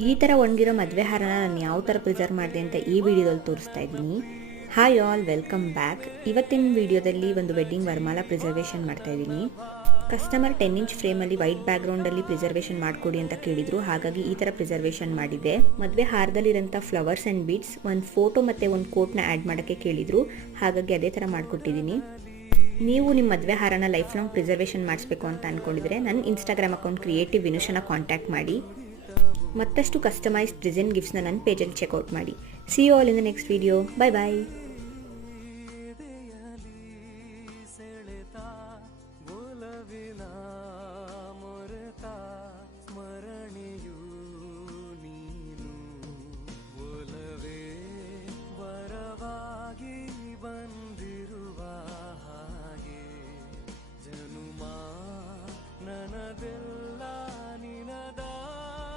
ಈ ಥರ ಒಣಗಿರೋ ಮದುವೆ ಹಾರನ ನಾನು ಯಾವ ಥರ ಪ್ರಿಸರ್ವ್ ಮಾಡಿದೆ ಅಂತ ಈ ವಿಡಿಯೋದಲ್ಲಿ ತೋರಿಸ್ತಾ ಇದ್ದೀನಿ. Hi all, welcome back. ಇವತ್ತಿನ ವಿಡಿಯೋದಲ್ಲಿ ಒಂದು ವೆಡ್ಡಿಂಗ್ ವರಮಾಲ ಪ್ರಿಸರ್ವೇಷನ್ ಮಾಡ್ತಾ ಇದ್ದೀನಿ. ಕಸ್ಟಮರ್ 10 ಇಂಚ್ ಫ್ರೇಮಲ್ಲಿ ವೈಟ್ ಬ್ಯಾಕ್ಗ್ರೌಂಡಲ್ಲಿ ಪ್ರಿಸರ್ವೇಷನ್ ಮಾಡಿಕೊಡಿ ಅಂತ ಕೇಳಿದರು, ಹಾಗಾಗಿ ಈ ಥರ ಪ್ರಿಸರ್ವೇಷನ್ ಮಾಡಿದೆ. ಮದುವೆ ಹಾರದಲ್ಲಿರೋಂಥ ಫ್ಲವರ್ಸ್ ಆ್ಯಂಡ್ ಬೀಡ್ಸ್, ಒಂದು ಫೋಟೋ ಮತ್ತು ಒಂದು ಕೋಟ್ನ ಆ್ಯಡ್ ಮಾಡೋಕ್ಕೆ ಕೇಳಿದರು, ಹಾಗಾಗಿ ಅದೇ ಥರ ಮಾಡಿಕೊಟ್ಟಿದ್ದೀನಿ. ನೀವು ನಿಮ್ಮ ಮದುವೆ ಹಾರನ ಲೈಫ್ ಲಾಂಗ್ ಪ್ರಿಸರ್ವೇಷನ್ ಮಾಡಿಸ್ಬೇಕು ಅಂತ ಅಂದ್ಕೊಂಡಿದ್ರೆ ನನ್ನ ಇನ್ಸ್ಟಾಗ್ರಾಮ್ ಅಕೌಂಟ್ ಕ್ರಿಯೇಟಿವ್ ವಿನುಷನ ಕಾಂಟ್ಯಾಕ್ಟ್ ಮಾಡಿ. ಮತ್ತಷ್ಟು ಕಸ್ಟಮೈಸ್ಡ್ ಡಿಸೈನ್ ಗಿಫ್ಟ್ಸ್ನ ನನ್ನ ಪೇಜಲ್ಲಿ ಚೆಕ್ಔಟ್ ಮಾಡಿ. See you all in the next video. Bye bye.